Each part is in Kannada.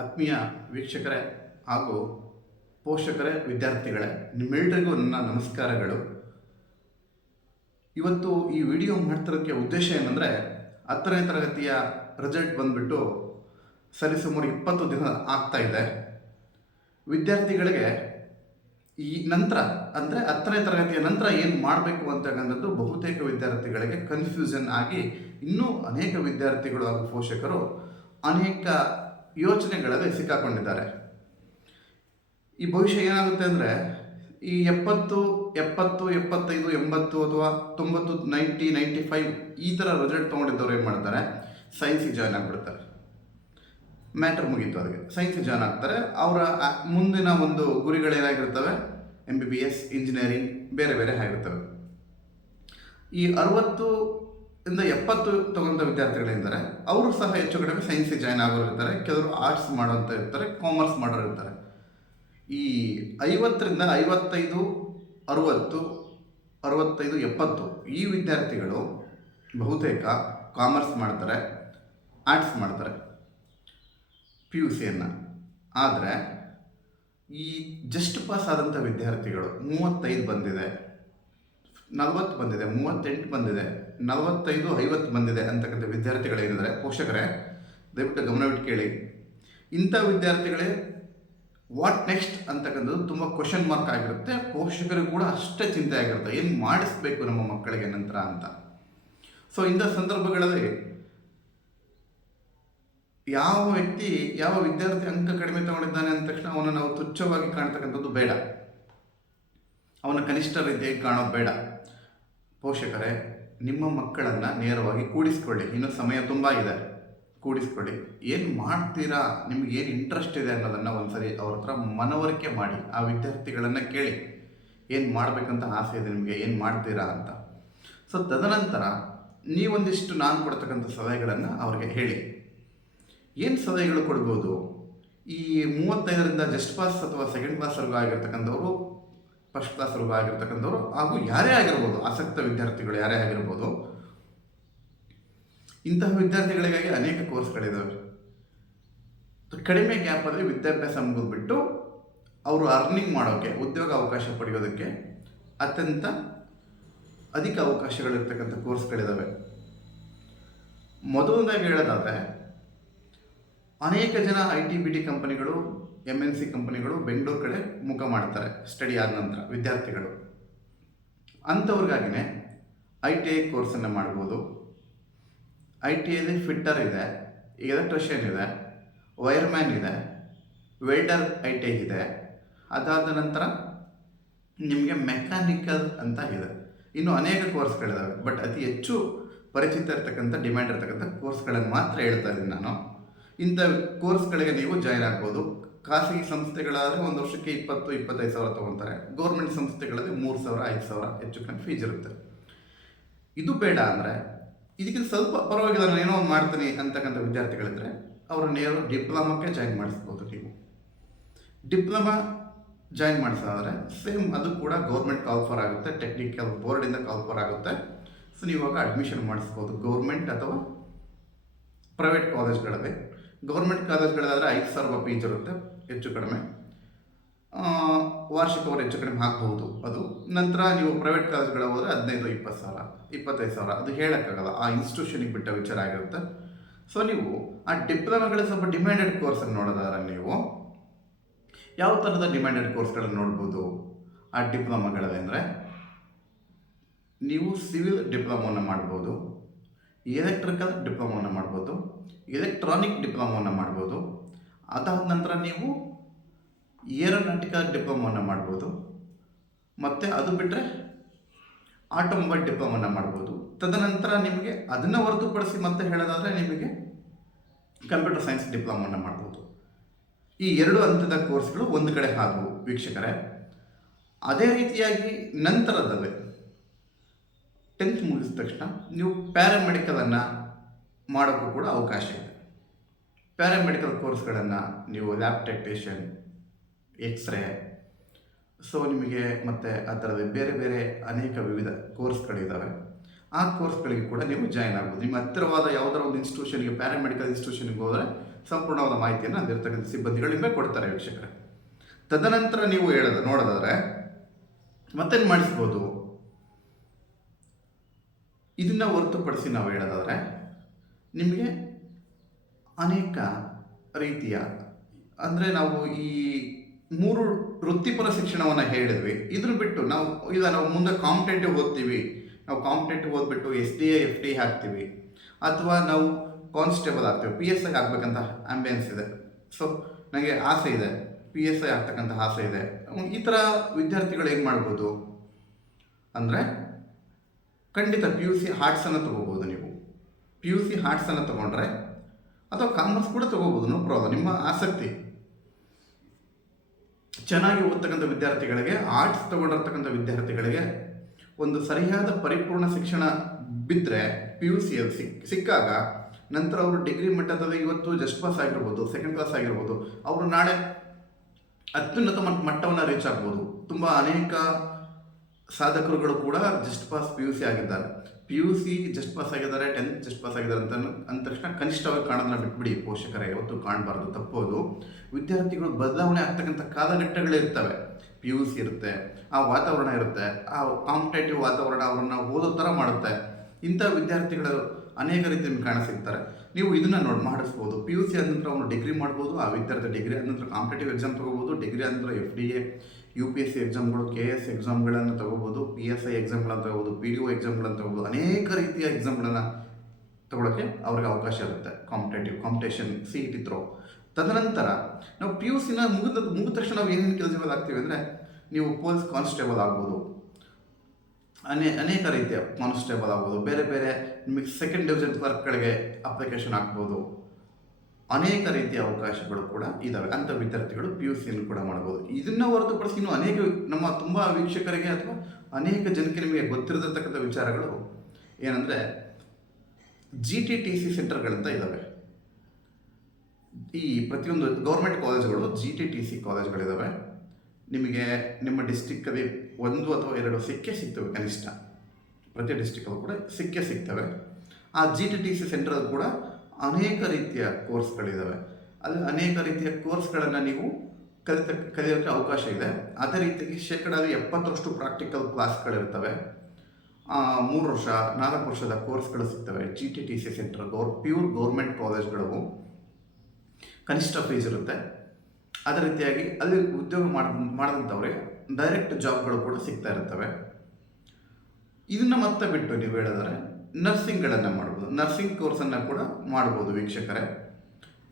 ಆತ್ಮೀಯ ವೀಕ್ಷಕರೇ ಹಾಗೂ ಪೋಷಕರೇ, ವಿದ್ಯಾರ್ಥಿಗಳೇ, ನಿಮ್ಮೆಲ್ಲರಿಗೂ ನನ್ನ ನಮಸ್ಕಾರಗಳು. ಇವತ್ತು ಈ ವಿಡಿಯೋ ಮಾಡ್ತಿರೋಕ್ಕೆ ಉದ್ದೇಶ ಏನಂದರೆ, 10ನೇ ತರಗತಿಯ ರಿಸಲ್ಟ್ ಬಂದುಬಿಟ್ಟು ಸರಿಸುಮಾರು 20 ದಿನ ಆಗ್ತಾ ಇದೆ. ವಿದ್ಯಾರ್ಥಿಗಳಿಗೆ ಈ ನಂತರ ಅಂದರೆ 10ನೇ ತರಗತಿಯ ನಂತರ ಏನು ಮಾಡಬೇಕು ಅಂತಕ್ಕಂಥದ್ದು ಬಹುತೇಕ ವಿದ್ಯಾರ್ಥಿಗಳಿಗೆ ಕನ್ಫ್ಯೂಷನ್ ಆಗಿ ಇನ್ನೂ ಅನೇಕ ವಿದ್ಯಾರ್ಥಿಗಳು ಹಾಗೂ ಪೋಷಕರು ಅನೇಕ ಯೋಚನೆಗಳಲ್ಲಿ ಸಿಕ್ಕಾಕೊಂಡಿದ್ದಾರೆ. ಈ ಭವಿಷ್ಯ ಏನಾಗುತ್ತೆ ಅಂದರೆ, ಈ 70, 75, 80 ಅಥವಾ 90, 90, 95 ಈ ಥರ ರಿಸಲ್ಟ್ ತೊಗೊಂಡಿದ್ದವ್ರು ಏನು ಮಾಡ್ತಾರೆ, ಸೈನ್ಸಿಗೆ ಜಾಯ್ನ್ ಆಗಿಬಿಡ್ತಾರೆ. ಮ್ಯಾಟ್ರ್ ಮುಗೀತು, ಅದಕ್ಕೆ ಸೈನ್ಸಿಗೆ ಜಾಯ್ನ್ ಆಗ್ತಾರೆ. ಅವರ ಮುಂದಿನ ಒಂದು ಗುರಿಗಳೇನಾಗಿರ್ತವೆ, MBBS, ಇಂಜಿನಿಯರಿಂಗ್, ಬೇರೆ ಬೇರೆ ಆಗಿರ್ತವೆ. ಈ 60 ಇಂದ 70 ತಗೊಂಡ ವಿದ್ಯಾರ್ಥಿಗಳಿರ್ತಾರೆ, ಅವರು ಸಹ ಹೆಚ್ಚು ಕಡಿಮೆ ಸೈನ್ಸಿಗೆ ಜಾಯ್ನ್ ಆಗೋರು ಇರ್ತಾರೆ. ಕೆಲವರು ಆರ್ಟ್ಸ್ ಮಾಡೋಂಥ ಇರ್ತಾರೆ, ಕಾಮರ್ಸ್ ಮಾಡೋರು ಇರ್ತಾರೆ. ಈ 50ರಿಂದ 55, 60, 65, 70 ಈ ವಿದ್ಯಾರ್ಥಿಗಳು ಬಹುತೇಕ ಕಾಮರ್ಸ್ ಮಾಡ್ತಾರೆ, ಆರ್ಟ್ಸ್ ಮಾಡ್ತಾರೆ PUCಯನ್ನು. ಆದರೆ ಈ ಜಸ್ಟ್ ಪಾಸ್ ಆದಂಥ ವಿದ್ಯಾರ್ಥಿಗಳು 35 ಬಂದಿದೆ, 40 ಬಂದಿದೆ, 38 ಬಂದಿದೆ, 45, 50 ಬಂದಿದೆ ಅಂತಕ್ಕಂಥ ವಿದ್ಯಾರ್ಥಿಗಳೇನಿದ್ದಾರೆ, ಪೋಷಕರೇ ದಯವಿಟ್ಟು ಗಮನವಿಟ್ಟು ಕೇಳಿ. ಇಂಥ ವಿದ್ಯಾರ್ಥಿಗಳೇ ವಾಟ್ ನೆಕ್ಸ್ಟ್ ಅಂತಕ್ಕಂಥದ್ದು ತುಂಬ ಕ್ವಶನ್ ಮಾರ್ಕ್ ಆಗಿರುತ್ತೆ. ಪೋಷಕರಿಗೂ ಕೂಡ ಅಷ್ಟೇ ಚಿಂತೆ ಆಗಿರುತ್ತೆ, ಏನು ಮಾಡಿಸ್ಬೇಕು ನಮ್ಮ ಮಕ್ಕಳಿಗೆ ನಂತರ ಅಂತ. ಸೊ ಇಂಥ ಸಂದರ್ಭಗಳಲ್ಲಿ ಯಾವ ವಿದ್ಯಾರ್ಥಿ ಅಂಕ ಕಡಿಮೆ ತಗೊಂಡಿದ್ದಾನೆ ಅಂದ ತಕ್ಷಣ ಅವನು ನಾವು ತುಚ್ಛವಾಗಿ ಕಾಣ್ತಕ್ಕಂಥದ್ದು ಬೇಡ, ಅವನ ಕನಿಷ್ಠ ರೀತಿಯಾಗಿ ಕಾಣೋದು ಬೇಡ. ಪೋಷಕರೇ, ನಿಮ್ಮ ಮಕ್ಕಳನ್ನು ನೇರವಾಗಿ ಕೂಡಿಸ್ಕೊಳ್ಳಿ. ಇನ್ನೂ ಸಮಯ ತುಂಬ ಇದೆ, ಕೂಡಿಸ್ಕೊಳ್ಳಿ. ಏನು ಮಾಡ್ತೀರಾ, ನಿಮ್ಗೆ ಏನು ಇಂಟ್ರೆಸ್ಟ್ ಇದೆ ಅನ್ನೋದನ್ನು ಒಂದ್ಸರಿ ಅವ್ರ ಹತ್ರ ಮನವರಿಕೆ ಮಾಡಿ. ಆ ವಿದ್ಯಾರ್ಥಿಗಳನ್ನು ಕೇಳಿ, ಏನು ಮಾಡಬೇಕಂತ ಆಸೆ ಇದೆ ನಿಮಗೆ, ಏನು ಮಾಡ್ತೀರಾ ಅಂತ. ಸೊ ತದನಂತರ ನೀವೊಂದಿಷ್ಟು ನಾನು ಕೊಡ್ತಕ್ಕಂಥ ಸಲಹೆಗಳನ್ನು ಅವ್ರಿಗೆ ಹೇಳಿ. ಏನು ಸಲಹೆಗಳು ಕೊಡ್ಬೋದು, ಈ 35ರಿಂದ ಜಸ್ಟ್ ಪಾಸ್ ಅಥವಾ ಸೆಕೆಂಡ್ ಕ್ಲಾಸ್ವರೆಗೂ ಆಗಿರ್ತಕ್ಕಂಥವ್ರು, ಫಸ್ಟ್ ಕ್ಲಾಸ್ವರೆಗೂ ಆಗಿರ್ತಕ್ಕಂಥವ್ರು ಹಾಗೂ ಯಾರೇ ಆಗಿರ್ಬೋದು, ಆಸಕ್ತ ವಿದ್ಯಾರ್ಥಿಗಳು ಯಾರೇ ಆಗಿರ್ಬೋದು, ಇಂತಹ ವಿದ್ಯಾರ್ಥಿಗಳಿಗಾಗಿ ಅನೇಕ ಕೋರ್ಸ್ಗಳಿದ್ದಾವೆ. ಕಡಿಮೆ ಗ್ಯಾಪಲ್ಲಿ ವಿದ್ಯಾಭ್ಯಾಸ ಮುಗಿದ್ಬಿಟ್ಟು ಅವರು ಅರ್ನಿಂಗ್ ಮಾಡೋಕ್ಕೆ, ಉದ್ಯೋಗ ಅವಕಾಶ ಪಡೆಯೋದಕ್ಕೆ ಅತ್ಯಂತ ಅಧಿಕ ಅವಕಾಶಗಳಿರ್ತಕ್ಕಂಥ ಕೋರ್ಸ್ಗಳಿದ್ದಾವೆ. ಮೊದಲನೇದಾಗಿ ಹೇಳೋದಾದರೆ, ಅನೇಕ ಜನ IT-BT ಕಂಪನಿಗಳು, MNC ಕಂಪನಿಗಳು ಬೆಂಗಳೂರು ಕಡೆ ಮುಖ ಮಾಡ್ತಾರೆ ಸ್ಟಡಿ ಆದ ನಂತರ ವಿದ್ಯಾರ್ಥಿಗಳು. ಅಂಥವ್ರಿಗಾಗಿಯೇ ITI ಕೋರ್ಸನ್ನು ಮಾಡ್ಬೋದು. ITIಲಿ ಫಿಟ್ಟರ್ ಇದೆ, ಎಲೆಕ್ಟ್ರಿಷಿಯನ್ ಇದೆ, ವೈರ್ಮ್ಯಾನ್ ಇದೆ, ವೆಲ್ಡರ್ ITI ಇದೆ. ಅದಾದ ನಂತರ ನಿಮಗೆ ಮೆಕ್ಯಾನಿಕಲ್ ಅಂತ ಇದೆ. ಇನ್ನೂ ಅನೇಕ ಕೋರ್ಸ್ಗಳಿದ್ದಾವೆ. ಬಟ್ ಅತಿ ಹೆಚ್ಚು ಪರಿಚಿತ ಇರತಕ್ಕಂಥ, ಡಿಮ್ಯಾಂಡ್ ಇರತಕ್ಕಂಥ ಕೋರ್ಸ್ಗಳನ್ನು ಮಾತ್ರ ಹೇಳ್ತಾ ಇದ್ದೀನಿ ನಾನು. ಇಂಥ ಕೋರ್ಸ್ಗಳಿಗೆ ನೀವು ಜಾಯ್ನ್ ಆಗ್ಬೋದು. ಖಾಸಗಿ ಸಂಸ್ಥೆಗಳಾದರೆ ಒಂದು ವರ್ಷಕ್ಕೆ 20-25 ಸಾವಿರ ತೊಗೊತಾರೆ. ಗೌರ್ಮೆಂಟ್ ಸಂಸ್ಥೆಗಳಲ್ಲಿ 3,000, 5,000 ಹೆಚ್ಚು ಕಡಿಮೆ ಫೀಸ್ ಇರುತ್ತೆ. ಇದು ಬೇಡ ಅಂದರೆ, ಇದಕ್ಕಿಂತ ಸ್ವಲ್ಪ ಪರವಾಗಿಲ್ಲ, ನಾನು ಏನೋ ಒಂದು ಮಾಡ್ತೀನಿ ಅಂತಕ್ಕಂಥ ವಿದ್ಯಾರ್ಥಿಗಳಿದ್ದರೆ ಅವರು ನೇರ ಡಿಪ್ಲೊಮಾಕ್ಕೆ ಜಾಯ್ನ್ ಮಾಡಿಸ್ಬೋದು. ನೀವು ಡಿಪ್ಲೊಮಾ ಜಾಯ್ನ್ ಮಾಡಿಸೋದಾದರೆ ಸೇಮ್ ಅದು ಕೂಡ ಗೌರ್ಮೆಂಟ್ ಕಾಲ್ ಫಾರ್ ಆಗುತ್ತೆ, ಟೆಕ್ನಿಕಲ್ ಬೋರ್ಡಿಂದ ಕಾಲ್ ಫಾರ್ ಆಗುತ್ತೆ. ಸೊ ನೀವಾಗ ಅಡ್ಮಿಷನ್ ಮಾಡಿಸ್ಬೋದು ಗೌರ್ಮೆಂಟ್ ಅಥವಾ ಪ್ರೈವೇಟ್ ಕಾಲೇಜ್ಗಳಲ್ಲಿ. ಗೌರ್ಮೆಂಟ್ ಕಾಲೇಜ್ಗಳಾದರೆ 5,000 ಫೀಸ್ ಇರುತ್ತೆ ಹೆಚ್ಚು ಕಡಿಮೆ. ವಾರ್ಷಿಕವರು ಹೆಚ್ಚು ಕಡಿಮೆ ಹಾಕ್ಬೋದು. ಅದು ನಂತರ ನೀವು ಪ್ರೈವೇಟ್ ಕಾಲೇಜ್ಗಳ ಹೋದರೆ 15-20 ಸಾವಿರ, 25 ಸಾವಿರ, ಅದು ಹೇಳೋಕ್ಕಾಗಲ್ಲ, ಆ ಇನ್ಸ್ಟಿಟ್ಯೂಷನಿಗೆ ಬಿಟ್ಟ ವಿಚಾರ ಆಗಿರುತ್ತೆ. ಸೊ ನೀವು ಆ ಡಿಪ್ಲೊಮಾಗಳ ಸ್ವಲ್ಪ ಡಿಮ್ಯಾಂಡೆಡ್ ಕೋರ್ಸನ್ನು ನೋಡೋದಾದ್ರೆ, ನೀವು ಯಾವ ಥರದ ಡಿಮ್ಯಾಂಡೆಡ್ ಕೋರ್ಸ್ಗಳನ್ನು ನೋಡ್ಬೋದು ಆ ಡಿಪ್ಲೊಮಾಗಳಲ್ಲಿ ಅಂದರೆ, ನೀವು ಸಿವಿಲ್ ಡಿಪ್ಲೊಮೋವನ್ನು ಮಾಡ್ಬೋದು, ಎಲೆಕ್ಟ್ರಿಕಲ್ ಡಿಪ್ಲೊಮೋವನ್ನು ಮಾಡ್ಬೋದು, ಎಲೆಕ್ಟ್ರಾನಿಕ್ ಡಿಪ್ಲೊಮೋವನ್ನು ಮಾಡ್ಬೋದು. ಅದಾದ ನಂತರ ನೀವು ಏರೋನಾಟಿಕಲ್ ಡಿಪ್ಲೊಮೋವನ್ನು ಮಾಡ್ಬೋದು. ಮತ್ತು ಅದು ಬಿಟ್ಟರೆ ಆಟೋಮೊಬೈಲ್ ಡಿಪ್ಲೊಮೋವನ್ನು ಮಾಡ್ಬೋದು. ತದನಂತರ ನಿಮಗೆ ಅದನ್ನು ಹೊರತುಪಡಿಸಿ ಮತ್ತೆ ಹೇಳೋದಾದರೆ ನಿಮಗೆ ಕಂಪ್ಯೂಟರ್ ಸೈನ್ಸ್ ಡಿಪ್ಲೊಮೋವನ್ನು ಮಾಡ್ಬೋದು. ಈ 2 ಹಂತದ ಕೋರ್ಸ್ಗಳು ಒಂದು ಕಡೆ ಆದವು ವೀಕ್ಷಕರೇ. ಅದೇ ರೀತಿಯಾಗಿ ನಂತರದಲ್ಲಿ 10th ಮುಗಿದ ತಕ್ಷಣ ನೀವು ಪ್ಯಾರಾಮೆಡಿಕಲನ್ನು ಮಾಡೋಕ್ಕೂ ಕೂಡ ಅವಕಾಶ ಇದೆ. ಪ್ಯಾರಾಮೆಡಿಕಲ್ ಕೋರ್ಸ್ಗಳನ್ನು ನೀವು ಲ್ಯಾಬ್ ಟೆಕ್ನಿಷಿಯನ್, ಎಕ್ಸ್ರೇ, ಸೊ ನಿಮಗೆ ಮತ್ತು ಆ ಥರದ ಬೇರೆ ಬೇರೆ ಅನೇಕ ವಿವಿಧ ಕೋರ್ಸ್ಗಳಿದ್ದಾವೆ. ಆ ಕೋರ್ಸ್ಗಳಿಗೆ ಕೂಡ ನೀವು ಜಾಯ್ನ್ ಆಗ್ಬೋದು. ನಿಮ್ಮ ಹತ್ತಿರವಾದ ಯಾವುದಾರ ಒಂದು ಇನ್ಸ್ಟಿಟ್ಯೂಷನ್ಗೆ, ಪ್ಯಾರಾಮೆಡಿಕಲ್ ಇನ್ಸ್ಟಿಟ್ಯೂಷನ್ಗೆ ಹೋದರೆ ಸಂಪೂರ್ಣವಾದ ಮಾಹಿತಿಯನ್ನು ಅಲ್ಲಿರ್ತಕ್ಕಂಥ ಸಿಬ್ಬಂದಿಗಳು ನಿಮಗೆ ಕೊಡ್ತಾರೆ ವೀಕ್ಷಕರೇ. ತದನಂತರ ನೀವು ನೋಡೋದಾದ್ರೆ ಮತ್ತೇನು ಮಾಡಿಸ್ಬೋದು, ಇದನ್ನು ಹೊರತುಪಡಿಸಿ ನಾವು ಹೇಳೋದಾದ್ರೆ ನಿಮಗೆ ಅನೇಕ ರೀತಿಯ ಅಂದರೆ ನಾವು ಈ 3 ವೃತ್ತಿಪರ ಶಿಕ್ಷಣವನ್ನು ಹೇಳಿದ್ವಿ. ಇದನ್ನು ಬಿಟ್ಟು ನಾವು ಮುಂದೆ ಕಾಂಪಿಟೇಟಿವ್ ಓದ್ತೀವಿ, ನಾವು ಕಾಂಪಿಟೇಟಿವ್ ಓದ್ಬಿಟ್ಟು SDA FD ಹಾಕ್ತೀವಿ, ಅಥವಾ ನಾವು ಕಾನ್ಸ್ಟೇಬಲ್ ಆಗ್ತೀವಿ, PSI ಆಗಬೇಕಂತ ಆಂಬಿಯನ್ಸ್ ಇದೆ, ಸೊ ನನಗೆ ಆಸೆ ಇದೆ, PSI ಆಗ್ತಕ್ಕಂಥ ಆಸೆ ಇದೆ. ಈ ಥರ ವಿದ್ಯಾರ್ಥಿಗಳು ಏನು ಮಾಡ್ಬೋದು ಅಂದರೆ ಖಂಡಿತ PUC ಆರ್ಟ್ಸನ್ನು ತೊಗೋಬೋದು. ನೀವು PUC ಆರ್ಟ್ಸನ್ನು ತೊಗೊಂಡ್ರೆ ಅಥವಾ ಕಾಮರ್ಸ್ ಕೂಡ ತೊಗೋಬೋದು, ನೋ ಪ್ರಾಬ್ಲಮ್, ನಿಮ್ಮ ಆಸಕ್ತಿ. ಚೆನ್ನಾಗಿ ಓದ್ತಕ್ಕಂಥ ವಿದ್ಯಾರ್ಥಿಗಳಿಗೆ, ಆರ್ಟ್ಸ್ ತೊಗೊಂಡಿರ್ತಕ್ಕಂಥ ವಿದ್ಯಾರ್ಥಿಗಳಿಗೆ ಒಂದು ಸರಿಯಾದ ಪರಿಪೂರ್ಣ ಶಿಕ್ಷಣ ಬಿದ್ದರೆ PUCಯಲ್ಲಿ ಸಿಕ್ಕಾಗ ನಂತರ ಅವರು ಡಿಗ್ರಿ ಮಟ್ಟದಲ್ಲಿ ಇವತ್ತು ಜಸ್ಟ್ ಪಾಸ್ ಆಗಿರ್ಬೋದು, ಸೆಕೆಂಡ್ ಕ್ಲಾಸ್ ಆಗಿರ್ಬೋದು, ಅವರು ನಾಳೆ ಅತ್ಯುನ್ನತ ಮಟ್ಟವನ್ನು ರೀಚ್ ಆಗ್ಬೋದು. ತುಂಬ ಅನೇಕ ಸಾಧಕರುಗಳು ಕೂಡ ಜಸ್ಟ್ ಪಾಸ್ PUC ಆಗಿದ್ದಾರೆ. PUC ಜಸ್ಟ್ ಪಾಸ್ ಆಗಿದ್ದಾರೆ, 10th ಜಸ್ಟ್ ಪಾಸ್ ಆಗಿದ್ದಾರೆ ಅಂದ ತಕ್ಷಣ ಕನಿಷ್ಠವಾಗಿ ಕಾಣೋದನ್ನ ಬಿಟ್ಬಿಡಿ ಪೋಷಕರೇ, ಯಾವತ್ತು ಕಾಣಬಾರ್ದು, ತಪ್ಪೋದು. ವಿದ್ಯಾರ್ಥಿಗಳು ಬದಲಾವಣೆ ಆಗ್ತಕ್ಕಂಥ ಕಾಲಘಟ್ಟಗಳಿರ್ತವೆ. PUC ಇರುತ್ತೆ, ಆ ವಾತಾವರಣ ಇರುತ್ತೆ, ಆ ಕಾಂಪಿಟೇಟಿವ್ ವಾತಾವರಣ ಅವರನ್ನು ಓದೋ ಥರ ಮಾಡುತ್ತೆ. ಇಂಥ ವಿದ್ಯಾರ್ಥಿಗಳು ಅನೇಕ ರೀತಿ ನಿಮ್ಗೆ ಕಾಣಿಸಿರ್ತಾರೆ. ನೀವು ಇದನ್ನು ಮಾಡಿಸ್ಬೋದು. PUC ಆದ ನಂತರ ಅವನು ಡಿಗ್ರಿ ಮಾಡ್ಬೋದು, ಆ ವಿದ್ಯಾರ್ಥಿ ಡಿಗ್ರಿ ಆದ ನಂತರ ಕಾಂಪಿಟೇಟಿವ್ ಎಕ್ಸಾಮ್ ತೊಗೋಬೋದು, ಡಿಗ್ರಿ ಆದ ನಂತರ FDA UPSC ಎಕ್ಸಾಮ್ಗಳು, KS ಎಕ್ಸಾಮ್ಗಳನ್ನು ತೊಗೋಬೋದು, PSI ಎಕ್ಸಾಮ್ಗಳನ್ನು ತೊಗೋಬೋದು, PDO ಎಕ್ಸಾಮ್ಗಳನ್ನು ತೊಗೋಬೋದು. ಅನೇಕ ರೀತಿಯ ಎಕ್ಸಾಮ್ಗಳನ್ನು ತೊಗೊಳಕ್ಕೆ ಅವ್ರಿಗೆ ಅವಕಾಶ ಇರುತ್ತೆ. Competition CET through. ತದನಂತರ ನಾವು PUCನ ಮುಗಿದ ತಕ್ಷಣ ನಾವು ಏನೇನು ಕೆಲಸಗಳು ಆಗ್ತೀವಿ ಅಂದರೆ, ನೀವು ಪೊಲೀಸ್ ಕಾನ್ಸ್ಟೇಬಲ್ ಆಗ್ಬೋದು, ಅನೇಕ ರೀತಿಯ ಕಾನ್ಸ್ಟೇಬಲ್ ಆಗ್ಬೋದು, ಬೇರೆ ಬೇರೆ ನಿಮಗೆ ಸೆಕೆಂಡ್ ಡಿವಿಷನ್ ಕ್ಲರ್ಕ್ಗಳಿಗೆ ಅಪ್ಲಿಕೇಶನ್ ಹಾಕ್ಬೋದು. ಅನೇಕ ರೀತಿಯ ಅವಕಾಶಗಳು ಕೂಡ ಇದ್ದಾವೆ. ಅಂಥ ವಿದ್ಯಾರ್ಥಿಗಳು PUCಯನ್ನು ಕೂಡ ಮಾಡ್ಬೋದು. ಇದನ್ನು ಹೊರತುಪಡಿಸಿ ಇನ್ನೂ ಅನೇಕ ನಮ್ಮ ತುಂಬ ವೀಕ್ಷಕರಿಗೆ ಅಥವಾ ಅನೇಕ ಜನಕ್ಕೆ ನಿಮಗೆ ಗೊತ್ತಿರತಕ್ಕಂಥ ವಿಚಾರಗಳು ಏನಂದರೆ, GTTC ಸೆಂಟರ್ಗಳಂತ ಇದ್ದಾವೆ. ಈ ಪ್ರತಿಯೊಂದು ಗೌರ್ಮೆಂಟ್ ಕಾಲೇಜುಗಳು GTTC ಕಾಲೇಜ್ಗಳಿದ್ದಾವೆ. ನಿಮಗೆ ನಿಮ್ಮ ಡಿಸ್ಟಿಕ್ಕಲ್ಲಿ 1 ಅಥವಾ 2 ಸಿಗ್ತವೆ ಕನಿಷ್ಠ. ಪ್ರತಿ ಡಿಸ್ಟಿಕ್ಕಲ್ಲೂ ಕೂಡ ಸಿಗ್ತವೆ. ಆ GTTC ಸೆಂಟರ್ ಕೂಡ ಅನೇಕ ರೀತಿಯ ಕೋರ್ಸ್ಗಳಿದ್ದಾವೆ. ಅಲ್ಲಿ ಅನೇಕ ರೀತಿಯ ಕೋರ್ಸ್ಗಳನ್ನು ನೀವು ಕಲಿಯೋಕ್ಕೆ ಅವಕಾಶ ಇದೆ. ಅದೇ ರೀತಿಯಾಗಿ 70% ಪ್ರಾಕ್ಟಿಕಲ್ ಕ್ಲಾಸ್ಗಳಿರ್ತವೆ. 3 ವರ್ಷ 4 ವರ್ಷದ ಕೋರ್ಸ್ಗಳು ಸಿಗ್ತವೆ. GTTC ಸೆಂಟರ್ ಪ್ಯೂರ್ ಗೌರ್ಮೆಂಟ್ ಕಾಲೇಜ್ಗಳು. ಕನಿಷ್ಠ ಫೀಸ್ ಇರುತ್ತೆ. ಅದೇ ರೀತಿಯಾಗಿ ಅಲ್ಲಿ ಉದ್ಯೋಗ ಮಾಡಿದಂಥವ್ರಿಗೆ ಡೈರೆಕ್ಟ್ ಜಾಬ್ಗಳು ಕೂಡ ಸಿಗ್ತಾ ಇರ್ತವೆ. ಇದನ್ನು ಮತ್ತೆ ಬಿಟ್ಟು ನೀವು ಹೇಳಿದರೆ ನರ್ಸಿಂಗ್ಗಳನ್ನು ಮಾಡ್ಬೋದು. ನರ್ಸಿಂಗ್ ಕೋರ್ಸನ್ನು ಕೂಡ ಮಾಡ್ಬೋದು ವೀಕ್ಷಕರೇ.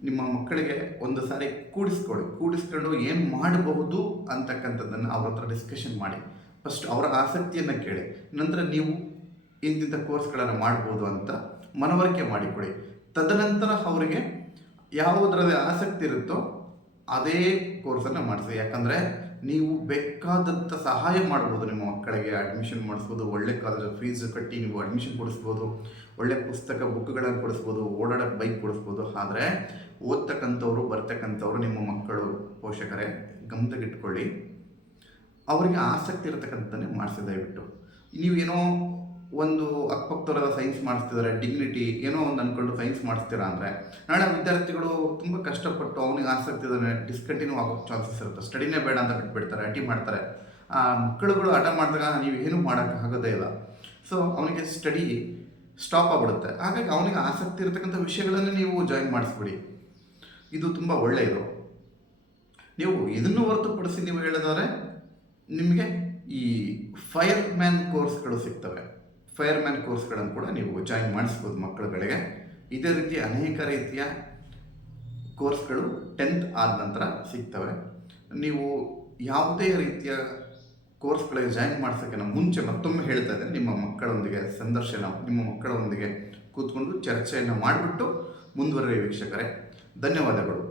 ನಿಮ್ಮ ಮಕ್ಕಳಿಗೆ ಒಂದು ಸಾರಿ ಕೂಡಿಸ್ಕೊಂಡು ಏನು ಮಾಡಬಹುದು ಅಂತಕ್ಕಂಥದ್ದನ್ನು ಅವ್ರ ಹತ್ರ ಡಿಸ್ಕಷನ್ ಮಾಡಿ. ಫಸ್ಟ್ ಅವರ ಆಸಕ್ತಿಯನ್ನು ಕೇಳಿ, ನಂತರ ನೀವು ಇಂತಿಂಥ ಕೋರ್ಸ್ಗಳನ್ನು ಮಾಡ್ಬೋದು ಅಂತ ಮನವರಿಕೆ ಮಾಡಿಕೊಡಿ. ತದನಂತರ ಅವರಿಗೆ ಯಾವುದರಲ್ಲಿ ಆಸಕ್ತಿ ಇರುತ್ತೋ ಅದೇ ಕೋರ್ಸನ್ನು ಮಾಡಿಸಿ. ಯಾಕಂದರೆ ನೀವು ಬೇಕಾದಂಥ ಸಹಾಯ ಮಾಡ್ಬೋದು. ನಿಮ್ಮ ಮಕ್ಕಳಿಗೆ ಅಡ್ಮಿಷನ್ ಮಾಡಿಸ್ಬೋದು, ಒಳ್ಳೆ ಕಾಲೇಜು ಫೀಸ್ ಕಟ್ಟಿ ನೀವು ಅಡ್ಮಿಷನ್ ಕೊಡಿಸ್ಬೋದು, ಒಳ್ಳೆ ಪುಸ್ತಕ ಬುಕ್ಗಳನ್ನು ಕೊಡಿಸ್ಬೋದು, ಓಡಾಡೋಕ್ಕೆ ಬೈಕ್ ಕೊಡಿಸ್ಬೋದು. ಆದರೆ ಓದ್ತಕ್ಕಂಥವ್ರು ಬರ್ತಕ್ಕಂಥವ್ರು ನಿಮ್ಮ ಮಕ್ಕಳು, ಪೋಷಕರೇ ಗಮನದಲ್ಲಿಟ್ಕೊಳ್ಳಿ. ಅವರಿಗೆ ಆಸಕ್ತಿ ಇರತಕ್ಕಂಥದ್ದನ್ನೇ ಮಾಡಿಸಿ. ದಯವಿಟ್ಟು ನೀವೇನೋ ಒಂದು ಅಕ್ಕಪಕ್ಕದವರೆಲ್ಲ ಸೈನ್ಸ್ ಮಾಡಿಸ್ತಿದ್ದಾರೆ, ಡಿಗ್ನಿಟಿ ಏನೋ ಒಂದು ಅಂದ್ಕೊಂಡು ಸೈನ್ಸ್ ಮಾಡಿಸ್ತೀರಾ ಅಂದರೆ ನಾಳೆ ವಿದ್ಯಾರ್ಥಿಗಳು ತುಂಬ ಕಷ್ಟಪಟ್ಟು ಅವನಿಗೆ ಆಸಕ್ತಿ ಇದ್ದಾನೆ ಡಿಸ್ಕಂಟಿನ್ಯೂ ಆಗೋ ಚಾನ್ಸಸ್ ಇರುತ್ತೆ. ಸ್ಟಡಿನೇ ಬೇಡ ಅಂತ ಬಿಟ್ಬಿಡ್ತಾರೆ, ಅಟಿ ಮಾಡ್ತಾರೆ. ಆ ಮಕ್ಕಳುಗಳು ಹಠ ಮಾಡಿದಾಗ ನೀವು ಏನೂ ಮಾಡೋಕ್ಕಾಗೋದೇ ಇಲ್ಲ. ಸೊ ಅವನಿಗೆ ಸ್ಟಡಿ ಸ್ಟಾಪ್ ಆಗಿಬಿಡುತ್ತೆ. ಹಾಗಾಗಿ ಅವನಿಗೆ ಆಸಕ್ತಿ ಇರತಕ್ಕಂಥ ವಿಷಯಗಳನ್ನು ನೀವು ಜಾಯಿನ್ ಮಾಡಿಸ್ಬಿಡಿ. ಇದು ತುಂಬ ಒಳ್ಳೆಯದು. ನೀವು ಇದನ್ನು ಹೊರತುಪಡಿಸಿ ನೀವು ಹೇಳಿದರೆ ನಿಮಗೆ ಈ ಫೈರ್ಮ್ಯಾನ್ ಕೋರ್ಸ್ಗಳು ಸಿಗ್ತವೆ. ಫೈರ್ಮ್ಯಾನ್ ಕೋರ್ಸ್ಗಳನ್ನು ಕೂಡ ನೀವು ಜಾಯಿನ್ ಮಾಡಿಸ್ಬೋದು ಮಕ್ಕಳುಗಳಿಗೆ. ಇದೇ ರೀತಿ ಅನೇಕ ರೀತಿಯ ಕೋರ್ಸ್ಗಳು 10th ಆದ ನಂತರ ಸಿಗ್ತವೆ. ನೀವು ಯಾವುದೇ ರೀತಿಯ ಕೋರ್ಸ್ಗಳಿಗೆ ಜಾಯಿನ್ ಮಾಡಿಸೋಕ್ಕಿಂತ ಮುಂಚೆ ಮತ್ತೊಮ್ಮೆ ಹೇಳ್ತಾ ಇದ್ದೇನೆ, ನಿಮ್ಮ ಮಕ್ಕಳೊಂದಿಗೆ ನಿಮ್ಮ ಮಕ್ಕಳೊಂದಿಗೆ ಕೂತ್ಕೊಂಡು ಚರ್ಚೆಯನ್ನು ಮಾಡಿಬಿಟ್ಟು ಮುಂದುವರಿಯುವ ವೀಕ್ಷಕರೇ. ಧನ್ಯವಾದಗಳು.